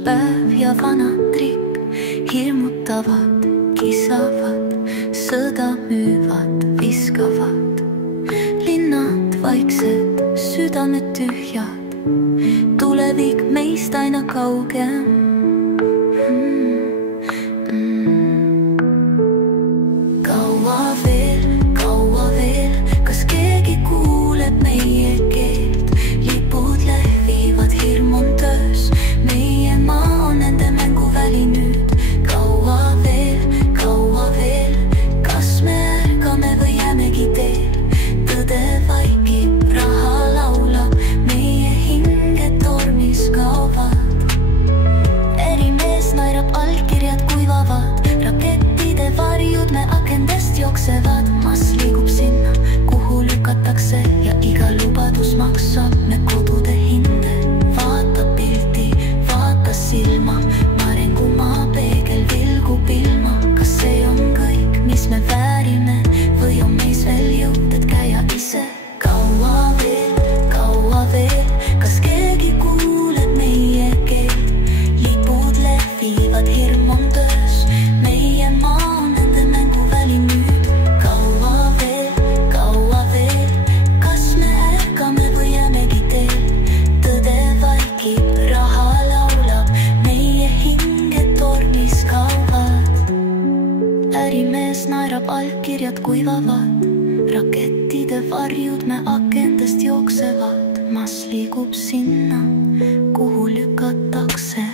päev ja vana trikk hirmutavad, kisavad, sõda müüvad, viskavad. Linnad vaiksed, südamed tühjad, tulevik meist aina kaugem. Kaua veel, kas keegi kuuleb meie keelt? Lipud lehvivad, hirm on töös, meie maa on nende mänguväli nüüd. Kaua veel, kas me ärkame või jäämegi teel? Tõde vaikib, raha laulab, meie hinged tormis kaovad. Erimees naerab, allkirjad kuivavad, rakettide varjud me akendest jooksevad. Mass liigub sinna, kuhu lükatakse, ja iga lubadus maksab me kodude hinde. Vaata pilti, vaata silma, arengumaa peegel vilgub ilma. Kas see on kõik, mis me väärime, või on meis veel jõud, et käia ise? Kaua veel, kas keegi kuuleb meie keelt? Lipud lehvivad, hirm on töös, meie maa on nende mänguväli nüüd. Kaua veel, kas me ärkame või jäämegi teel? Tõde vaikib, raha laulab, meie hinged tormis kaovad. Ärimees naerab, allkirjad kuivavad, rakettide varjud me akendest jooksevad. Mass liigub sinna, kuhu lükatakse,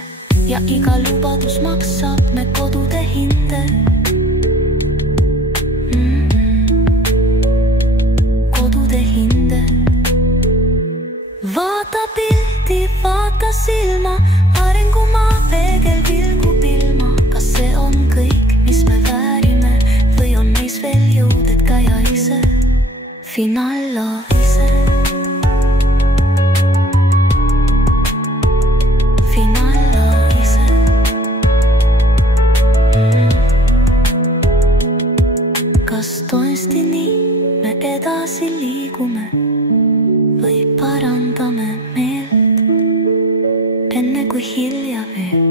ja iga lubadus maksab me kodude hinde. Kodude hinde. Vaata pilti, vaata silma, arengumaa peegel vilgub ilma. Kas see on kõik, mis me väärime, või on meis veel jõud, et käia ise? Finaallahise. Kas tõesti nii me edasi liigume või parandame meelt, enne kui hilja veel?